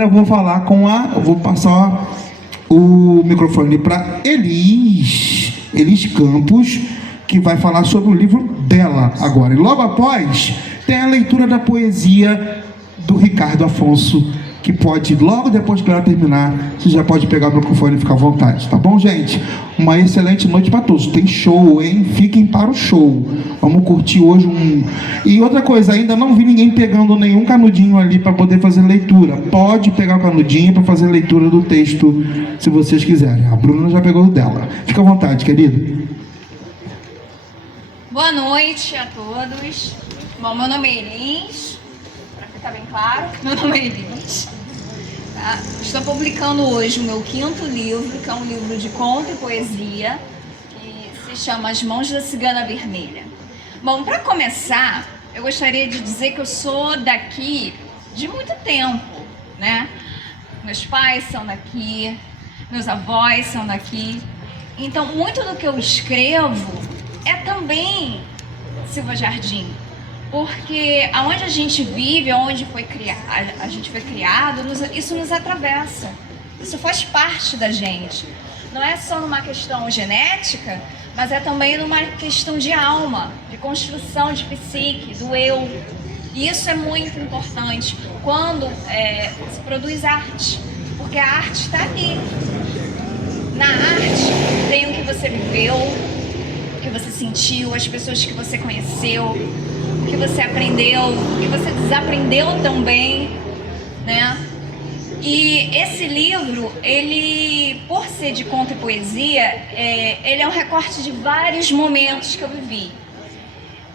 agora eu vou falar eu vou passar o microfone para Elis Campos, que vai falar sobre o livro dela agora. E logo após, tem a leitura da poesia do Ricardo Afonso, que pode, logo depois que ela terminar, você já pode pegar o microfone e ficar à vontade, tá bom, gente? Uma excelente noite para todos. Tem show, hein? Fiquem para o show. Vamos curtir hoje E outra coisa, ainda não vi ninguém pegando nenhum canudinho ali para poder fazer leitura. Pode pegar o canudinho para fazer leitura do texto, se vocês quiserem. A Bruna já pegou o dela. Fica à vontade, querido. Boa noite a todos. Bom, meu nome é Elis, para ficar bem claro, meu nome é Elis. Tá? Estou publicando hoje o meu 5º livro, que é um livro de conto e poesia, que se chama As Mãos da Cigana Vermelha. Bom, para começar, eu gostaria de dizer que eu sou daqui de muito tempo, né? Meus pais são daqui, meus avós são daqui. Então, muito do que eu escrevo é também Silva Jardim, porque aonde a gente vive, aonde a gente foi criado, isso nos atravessa, isso faz parte da gente. Não é só numa questão genética, mas é também numa questão de alma, de construção de psique, do eu. E isso é muito importante quando se produz arte, porque a arte está ali. Na arte tem o que você viveu, o que você sentiu, as pessoas que você conheceu, o que você aprendeu, o que você desaprendeu também, né? E esse livro, ele, por ser de conto e poesia, ele é um recorte de vários momentos que eu vivi.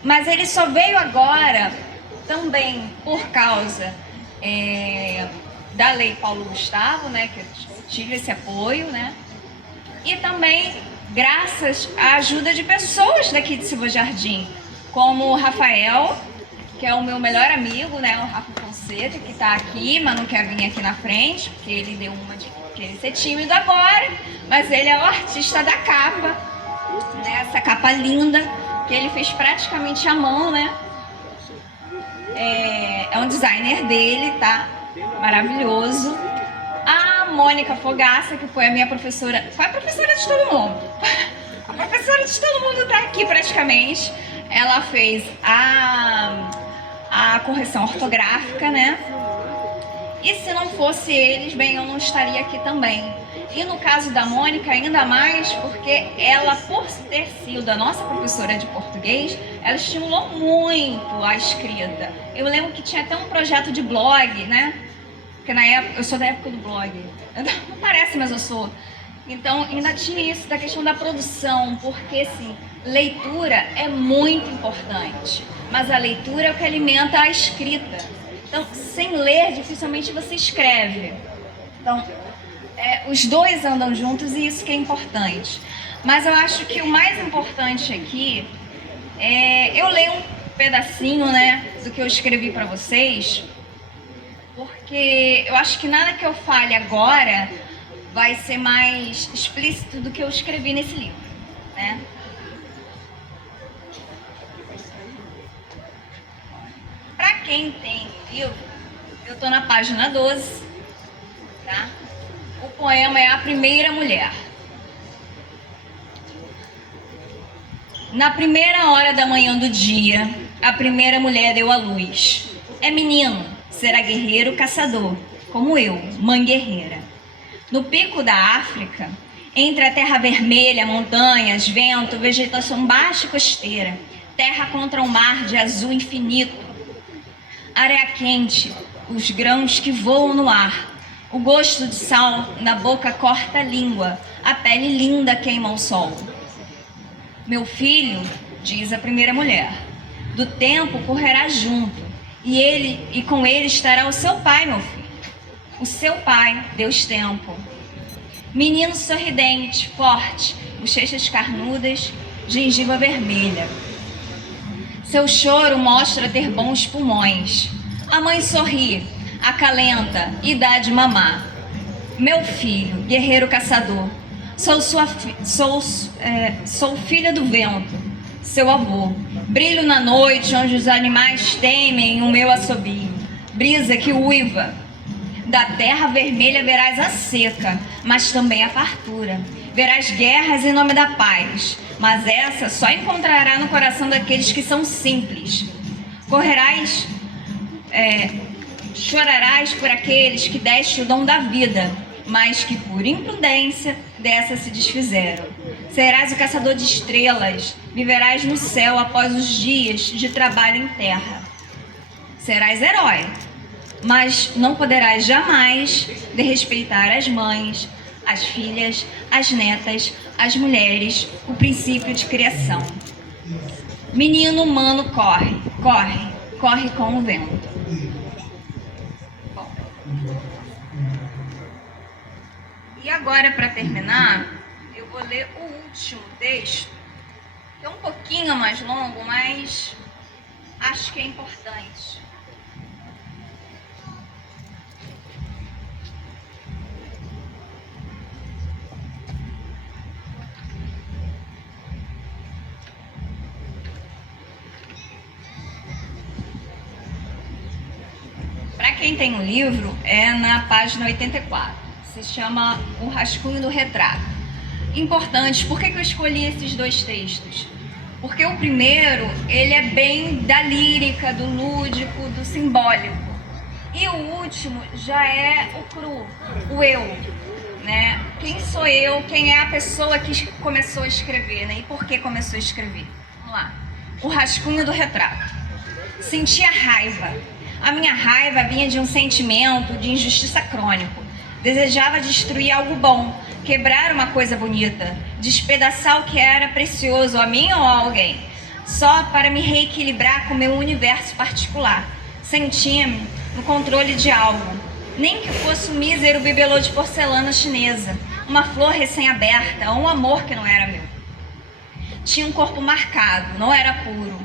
Mas ele só veio agora também por causa da Lei Paulo Gustavo, né? Que eu tive esse apoio, né? E também graças à ajuda de pessoas daqui de Silva Jardim, como o Rafael, que é o meu melhor amigo, né, o Rafa Fonseca, que está aqui, mas não quer vir aqui na frente, porque ele deu uma de querer ser tímido agora, mas ele é o artista da capa, né, essa capa linda, que ele fez praticamente à mão, né, é um designer dele, tá, maravilhoso. A Mônica Fogaça, que foi a minha professora, foi a professora de todo mundo. A professora de todo mundo está aqui praticamente. Ela fez a correção ortográfica, né? E se não fosse eles, bem, eu não estaria aqui também. E no caso da Mônica, ainda mais, porque ela, por ter sido a nossa professora de português, ela estimulou muito a escrita. Eu lembro que tinha até um projeto de blog, né? Porque na época, eu sou da época do blog, não parece, mas eu sou. Então, ainda tinha isso da questão da produção, porque, assim, leitura é muito importante, mas a leitura é o que alimenta a escrita. Então, sem ler, dificilmente você escreve. Então, os dois andam juntos e isso que é importante. Mas eu acho que o mais importante aqui eu leio um pedacinho, né, do que eu escrevi para vocês, porque eu acho que nada que eu fale agora vai ser mais explícito do que eu escrevi nesse livro, né? Para quem tem livro, eu estou na página 12, tá? O poema é A Primeira Mulher. Na primeira hora da manhã do dia, a primeira mulher deu à luz. É menino, será guerreiro caçador, como eu, mãe guerreira. No pico da África, entre a terra vermelha, montanhas, vento, vegetação baixa e costeira, terra contra o mar de azul infinito, areia quente, os grãos que voam no ar, o gosto de sal na boca corta a língua, a pele linda queima o sol. Meu filho, diz a primeira mulher, do tempo correrá junto, e com ele estará o seu pai, meu filho. O seu pai, Deus tempo. Menino sorridente, forte, bochechas carnudas, gengiva vermelha. Seu choro mostra ter bons pulmões. A mãe sorri, acalenta e dá de mamar. Meu filho, guerreiro caçador, sou filha do vento, seu avô. Brilho na noite onde os animais temem o meu assobio. Brisa que uiva. Da terra vermelha verás a seca, mas também a fartura. Verás guerras em nome da paz, mas essa só encontrará no coração daqueles que são simples. Chorarás por aqueles que deste o dom da vida, mas que por imprudência dessa se desfizeram. Serás o caçador de estrelas, viverás no céu após os dias de trabalho em terra. Serás herói, mas não poderás jamais desrespeitar as mães, as filhas, as netas, as mulheres, o princípio de criação. Menino humano, corre, corre, corre com o vento. Bom. E agora, para terminar, eu vou ler o último texto, que é um pouquinho mais longo, mas acho que é importante. Para quem tem o livro, é na página 84. Se chama O Rascunho do Retrato. Importante, por que eu escolhi esses dois textos? Porque o primeiro, ele é bem da lírica, do lúdico, do simbólico. E o último já é o cru, o eu, né? Quem sou eu? Quem é a pessoa que começou a escrever, né? E por que começou a escrever? Vamos lá. O Rascunho do Retrato. Sentia raiva. A minha raiva vinha de um sentimento de injustiça crônico. Desejava destruir algo bom, quebrar uma coisa bonita, despedaçar o que era precioso a mim ou a alguém, só para me reequilibrar com o meu universo particular. Sentia-me no controle de algo, nem que fosse um mísero bibelô de porcelana chinesa, uma flor recém-aberta ou um amor que não era meu. Tinha um corpo marcado, não era puro,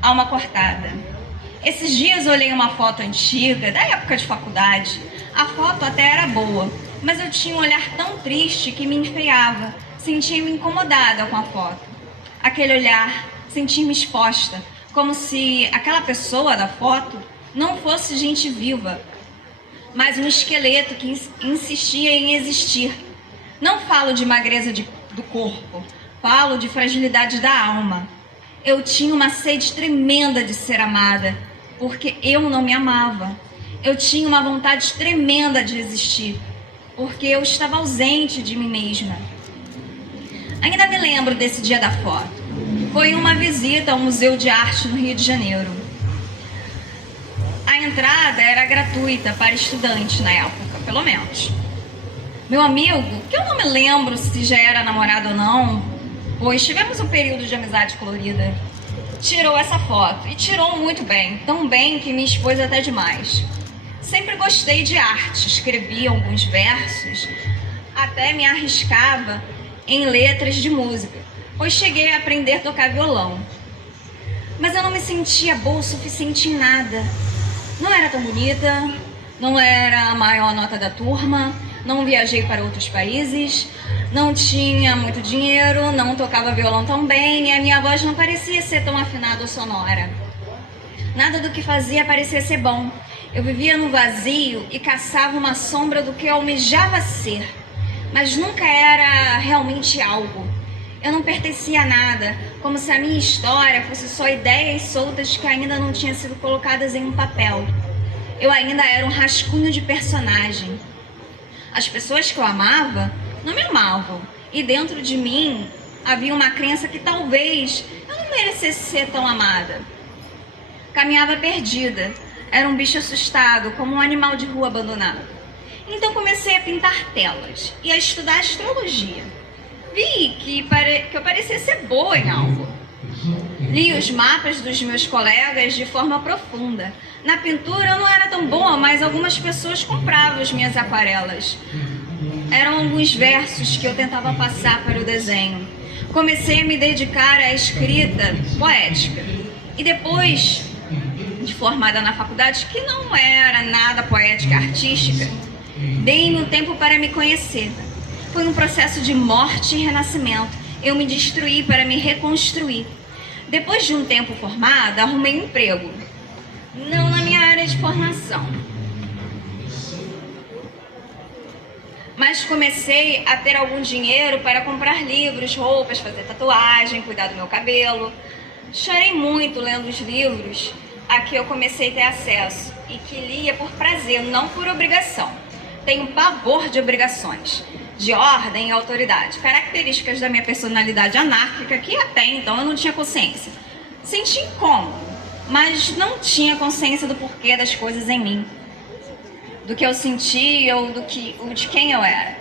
alma cortada. Esses dias olhei uma foto antiga, da época de faculdade. A foto até era boa, mas eu tinha um olhar tão triste que me enfeiava. Sentia-me incomodada com a foto. Aquele olhar, sentia-me exposta, como se aquela pessoa da foto não fosse gente viva, mas um esqueleto que insistia em existir. Não falo de magreza do corpo, falo de fragilidade da alma. Eu tinha uma sede tremenda de ser amada, porque eu não me amava. Eu tinha uma vontade tremenda de existir, porque eu estava ausente de mim mesma. Ainda me lembro desse dia da foto. Foi uma visita ao Museu de Arte no Rio de Janeiro. A entrada era gratuita para estudantes na época, pelo menos. Meu amigo, que eu não me lembro se já era namorado ou não, pois tivemos um período de amizade colorida, tirou essa foto, e tirou muito bem, tão bem que me expôs até demais. Sempre gostei de arte, escrevia alguns versos, até me arriscava em letras de música, pois cheguei a aprender a tocar violão. Mas eu não me sentia boa o suficiente em nada. Não era tão bonita, não era a maior nota da turma, não viajei para outros países, não tinha muito dinheiro, não tocava violão tão bem e a minha voz não parecia ser tão afinada ou sonora. Nada do que fazia parecia ser bom. Eu vivia no vazio e caçava uma sombra do que eu almejava ser, mas nunca era realmente algo. Eu não pertencia a nada, como se a minha história fosse só ideias soltas que ainda não tinham sido colocadas em um papel. Eu ainda era um rascunho de personagem. As pessoas que eu amava não me amavam, e dentro de mim havia uma crença que talvez eu não merecesse ser tão amada. Caminhava perdida, era um bicho assustado, como um animal de rua abandonado. Então comecei a pintar telas e a estudar astrologia. Vi que eu parecia ser boa em algo. Li os mapas dos meus colegas de forma profunda. Na pintura eu não era tão boa, mas algumas pessoas compravam as minhas aquarelas. Eram alguns versos que eu tentava passar para o desenho. Comecei a me dedicar à escrita poética. E depois de formada na faculdade, que não era nada poética, artística, dei-me um tempo para me conhecer. Foi um processo de morte e renascimento. Eu me destruí para me reconstruir. Depois de um tempo formada, arrumei um emprego. Não na minha área de formação. mas comecei a ter algum dinheiro para comprar livros, roupas, fazer tatuagem, cuidar do meu cabelo. Chorei muito lendo os livros a que eu comecei a ter acesso e que lia por prazer, não por obrigação. Tenho pavor de obrigações, de ordem e autoridade, características da minha personalidade anárquica que até então eu não tinha consciência. Senti incômodo, mas não tinha consciência do porquê das coisas em mim, do que eu sentia ou de quem eu era.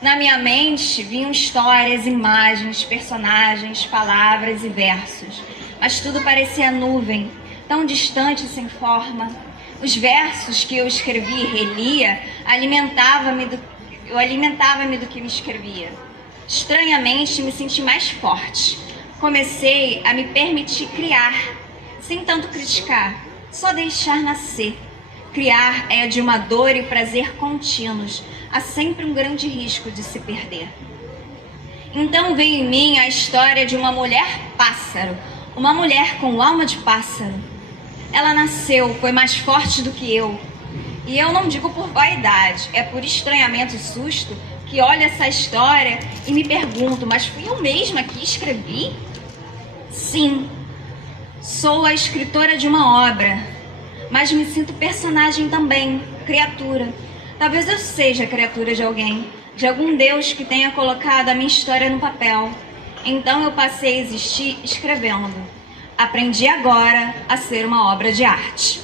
Na minha mente vinham histórias, imagens, personagens, palavras e versos, mas tudo parecia nuvem, tão distante e sem forma. Os versos que eu escrevi e relia alimentava-me do que me escrevia. Estranhamente, me senti mais forte. Comecei a me permitir criar, sem tanto criticar, só deixar nascer. Criar é de uma dor e prazer contínuos. Há sempre um grande risco de se perder. Então veio em mim a história de uma mulher pássaro, uma mulher com alma de pássaro. Ela nasceu, foi mais forte do que eu. E eu não digo por vaidade, é por estranhamento e susto que olho essa história e me pergunto, mas fui eu mesma que escrevi? Sim, sou a escritora de uma obra, mas me sinto personagem também, criatura. Talvez eu seja criatura de alguém, de algum Deus que tenha colocado a minha história no papel. Então eu passei a existir escrevendo. Aprendi agora a ser uma obra de arte.